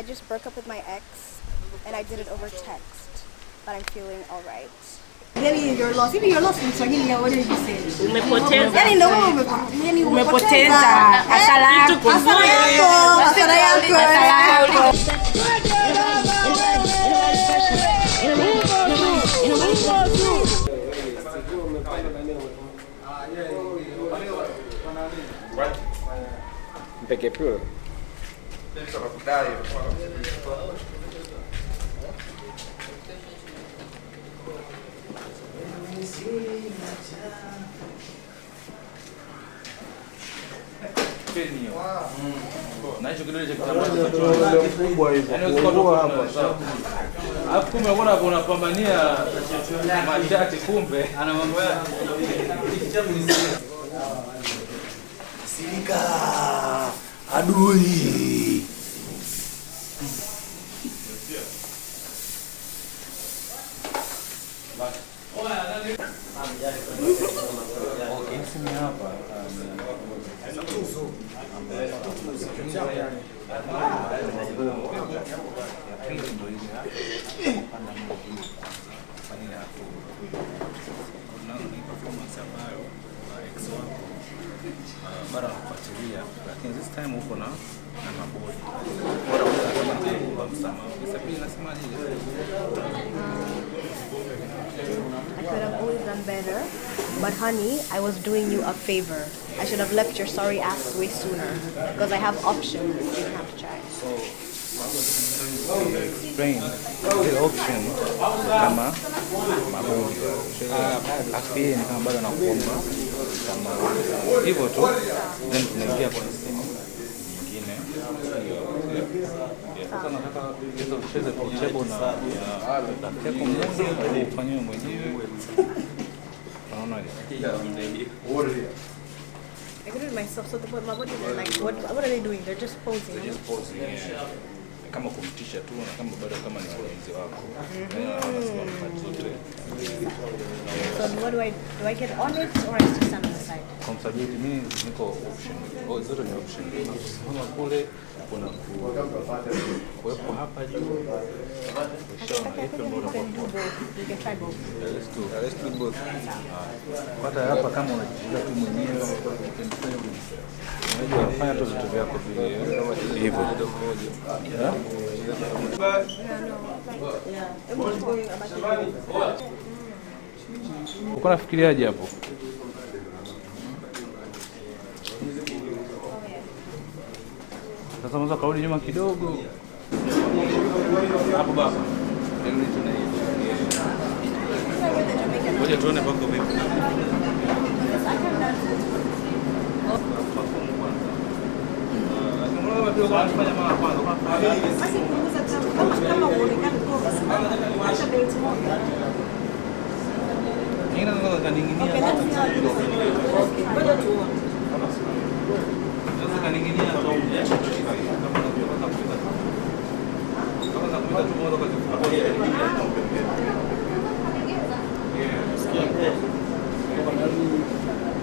I just broke up with my ex, and I did it over text, but I'm feeling all right. Yani you're lost. Even you're lost in Swahili, what did you say? Umepoteza. Yani no, yani Umepoteza asala yako. Asala yako. Mpeke pure. Na hicho kidole cha kitambaa kubwa hizo. Alafu kumbe unapambania mashati kumbe ana mambo yake. Silika adui. Bara kufuatilia lakini this time uko na mabodi. I could have always done better, but honey, I was doing you a favor. I should have left your sorry ass way sooner, because I have options. You didn't have to try. Explain the option kama mabodi. Afi ni kama bado nakuomba kama hivyo tu, then tunaingia kwa simu nyingine. Sasa nataka hizo ucheze kuchebo na dakika moja ufanywe mwenyewe. Unaonaje? I could do it myself, so my body is like, what are they doing? They're just posing. They're just posing, yeah. Kama kumtisha tu na kama bado kama ni walinzi wako. So what do I get on it or I just stand on the side? Kumsajili mimi niko option. Zote ni option. Kama kule kuna kuwepo hapa juu. Okay, I think you can do both. You can try both. Let's do both. Pata hapa kama unajisikia tu mwenyewe unajua fanya tu vitu vyako vile hivyo kidogo. Uko nafikiriaje hapo? Sasa unaweza kurudi nyuma kidogo. Hapo baba. Ngoja tuone pako vipi.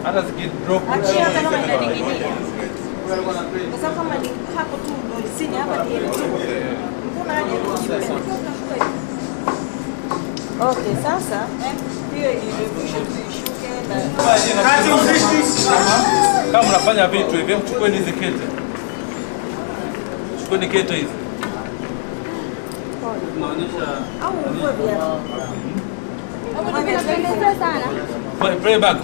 Hata zikidrop Kama ni hapo tu ndo sini hapa ni. Okay, sasa hiyo ilivusha tuishuke na kama unafanya vitu hivi, chukue hizi kete. Chukue ni kete hizi. Tunaonyesha au uwe viatu. Pray back.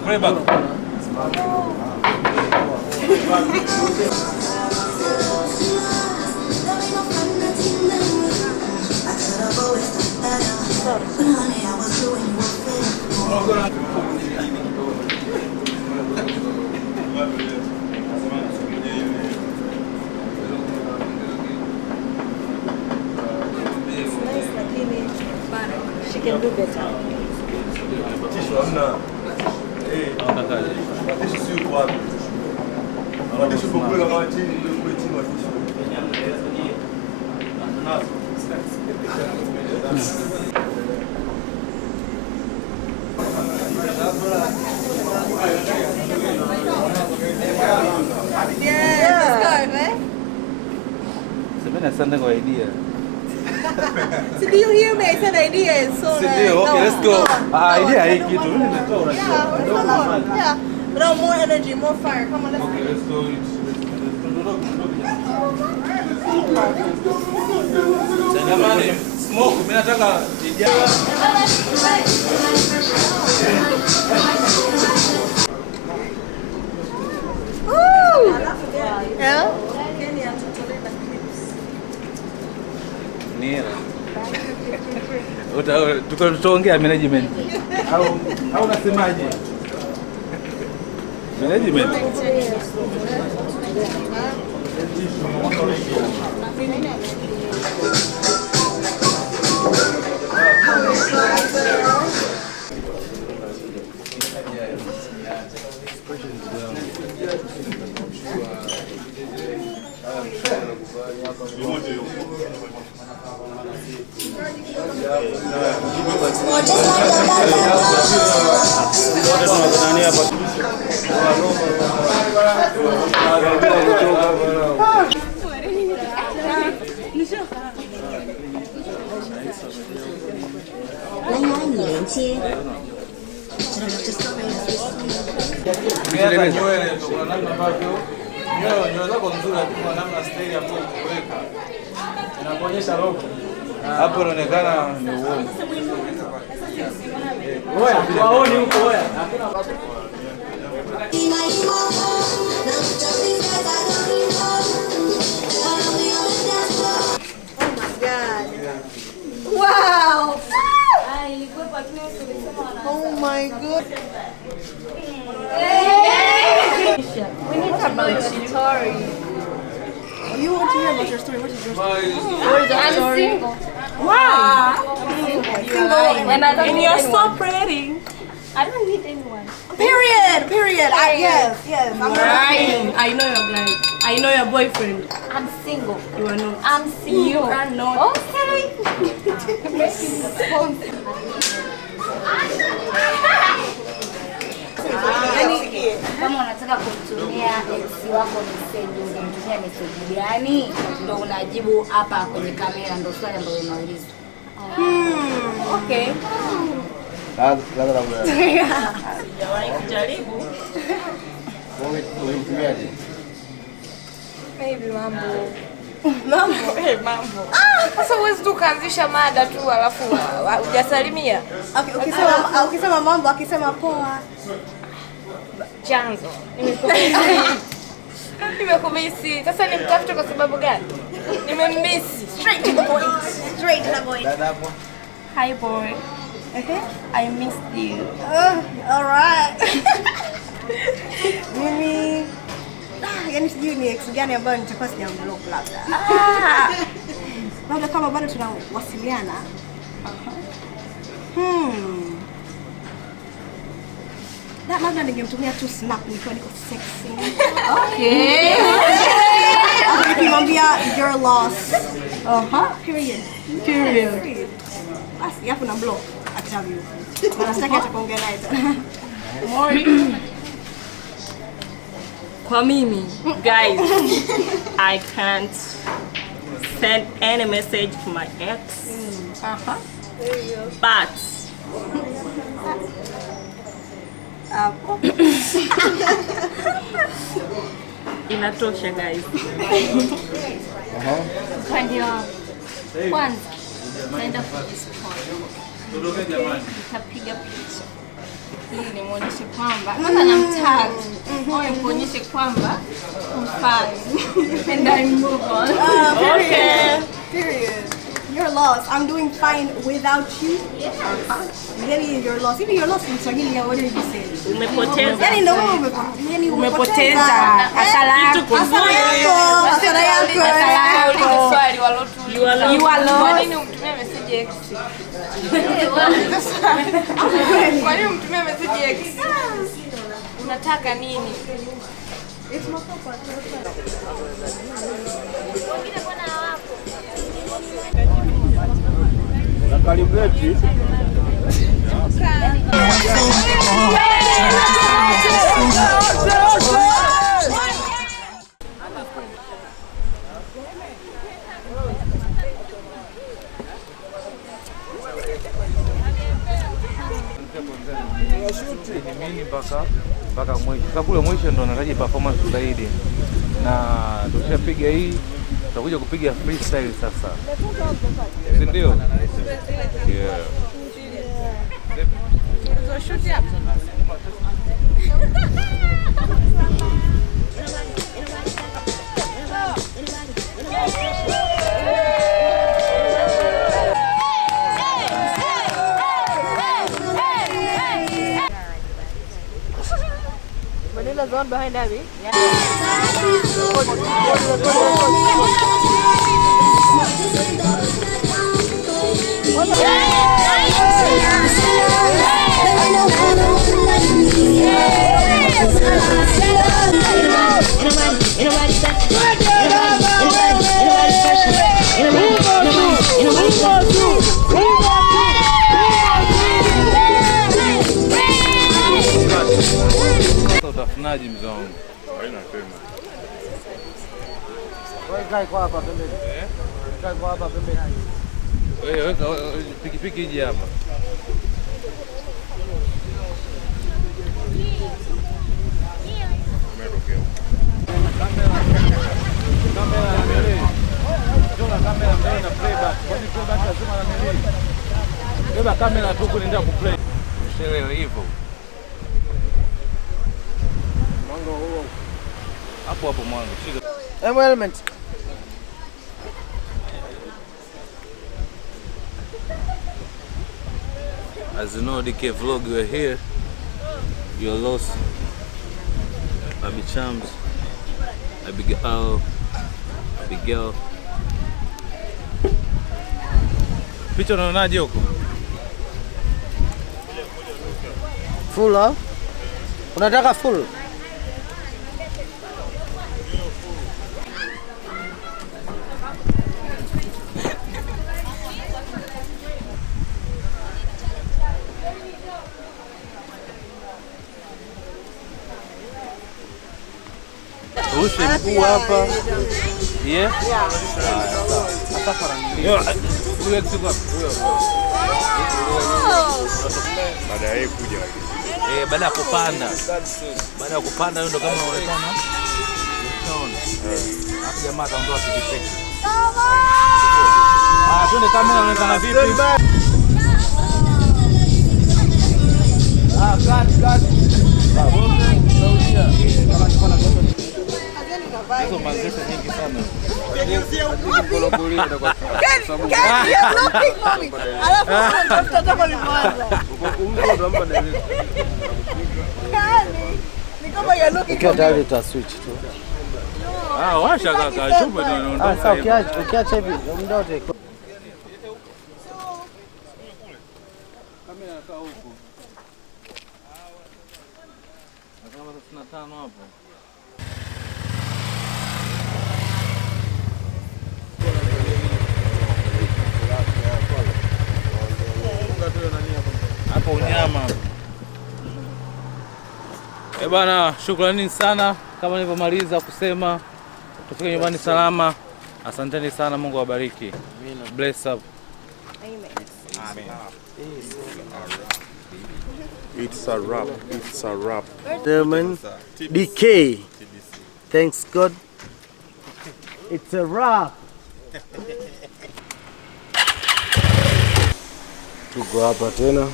She can do better. asante kwa idea. So do you hear me? I said idea is so Si like, ndio? Okay, let's go. Idea hii kitu. Yeah. No, more energy, more fire. Come on, let's Okay, let's go. Jamani, smoke, mimi nataka ijawa. Yeah. Nira. Tutaongea management. Au unasemaje? Management. Hapo inaonekana ni uongo. Waoni huko wewe. Wow. Oh my god. We need to know your story. You want to hear about your story? What is your story? I'm single. Wow. And you're so pretty. I don't need anyone. Period. Yes. I know your guy. I know your boyfriend. I'm single. You are not. I'm single. You are not. Okay. Kama unataka kumtumia ex wako message, unamtumia message gani? Ndio unajibu hapa kwenye kamera, ndio swali ambalo unauliza. Okay. Sijawahi kujaribu. Baby mambo. Sasa huwezi tu kaanzisha mada tu alafu hujasalimia. Okay, ukisema mambo, akisema poa. Chanzo. Nimekumisi. Sasa nimtafute kwa sababu gani? Nimemmisi. Straight to the point. Hi boy. I missed you. All right. Mimi yani sijui ni ex gani ambayo nitakuwa sijamblock labda. Labda kama bado tunawasiliana. Labda ningemtumia tu snap nikiwa niko sexy. Okay. Nikimwambia you're lost. Period. Basi hapo na block atabu. Maana sitaki atakuongea naye tena. Kwa mimi, guys, I can't send any message to my ex. But inatosha guys. Kwanza naenda kujisport. Nitapiga picha. Ili nimuonyeshe kwamba kwanza namtag. Nimuonyeshe kwamba fine. And I move on. Period. You're lost. I'm doing fine without you. Yani you're lost. Even you're lost in Swahili, what did you say? Umepoteza. Yani no, umepoteza. Asala yako. Asala yako. Swali walotu. You are lost. Kwa nini umtumie message ex? Kwa nini umtumie message ex? Unataka nini? Calibrate. Ni mimi mpaka mwisho. Sasa kule mwisho ndo nataji performance zaidi. Na tushapiga hii, tutakuja kupiga freestyle sasa. Si ndio? Yeah. Shoot hapa. Manila's the one behind Abby. Utafunaji mzee wangu. Haina tena. Wewe kai kwa hapa pembeni. Kai kwa hapa pembeni. Wewe pikipiki ije hapa. Beba kamera tu kuenda kuplay. Ushelewe hivyo. Mwango huo. Hapo mwanzo. Shika. Element. As you know, DK Vlog, we're here. You're lost. Abby Chams, Abigail. Picha unaonaje huko? Full au? Unataka full? Rushi mkuu hapa. Yeah? Huyo extra huyo. Baada ya kuja. Baada ya kupanda. Baada ya kupanda ndo kama unaonekana. Unaona. Hapo jamaa kaondoa pikipiki. Tuone kamera inaonekana vipi? Hizo mazese nyingi sana. Ukiwa tayari uta switch tu. Washa kaka, chupa ndio inaondoka. Sasa ukiacha hivi muda wote. Kamera kaa huko. Na kama 65 hapo. Hapo unyama. Bana, shukrani sana. Kama nilivyomaliza kusema, tufike nyumbani salama. Asanteni sana, Mungu awabariki. Bless up. Amen. It's a wrap. It's a wrap. German DK. Thanks God. It's a wrap. Tuko hapa tena.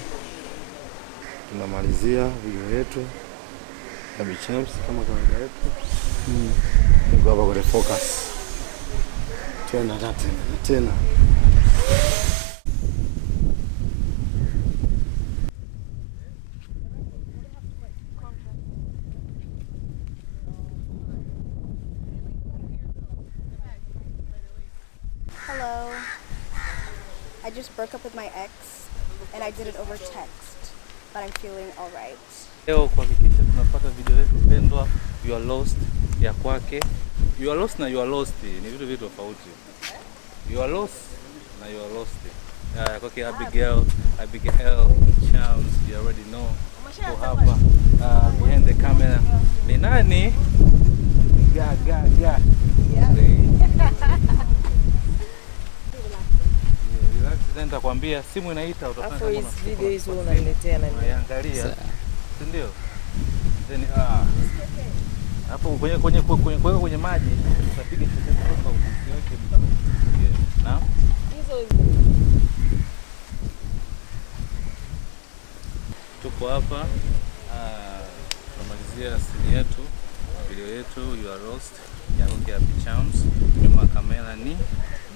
Tunamalizia video yetu. Abby Chams kama kawaida yetu. Niko hapa kwa focus. Tena. Hello. I just broke up with my ex and I did it over text, but I'm feeling all right. Leo kuhakikisha tunapata video yetu pendwa You Are Lost ya kwake. You Are Lost na You Are Lost ni vitu tofauti. You Are Lost na You Are Lost. Kwake Abigail Chams, you already know. Kwa hapa behind the camera ni nani? Ga. Nitakwambia simu inaita utafanya kama video hizo unaniletea na unaangalia. si ndio? Then hapo kwenye maji utapiga tofauti usiweke na tuko hapa tunamalizia sini yetu, video yetu You Are Roast ya Rocky Happy Charms. Nyuma kamera ni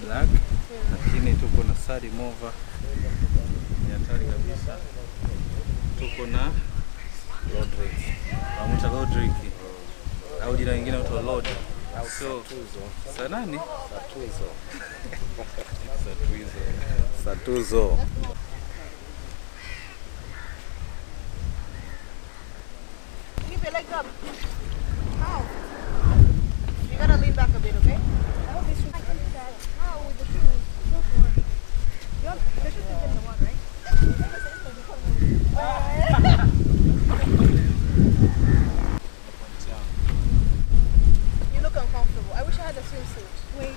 Black, lakini tuko na Sari Mova, ni hatari kabisa. Tuko na Rodrick, pamoja Rodrick au jina lingine uto Lord au Satuzo. Nani? Satuzo. Keep your leg up. How? You gotta lean back a bit, okay? How with the shoes? Go for it. The shoes is in the water, right? You look uncomfortable. I wish I had a swimsuit. Wait.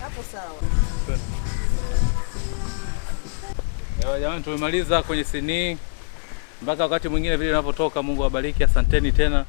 Hapo sawa. Jamani, tumemaliza kwenye sini. Mpaka wakati mwingine vile inapotoka. Mungu awabariki, asanteni tena.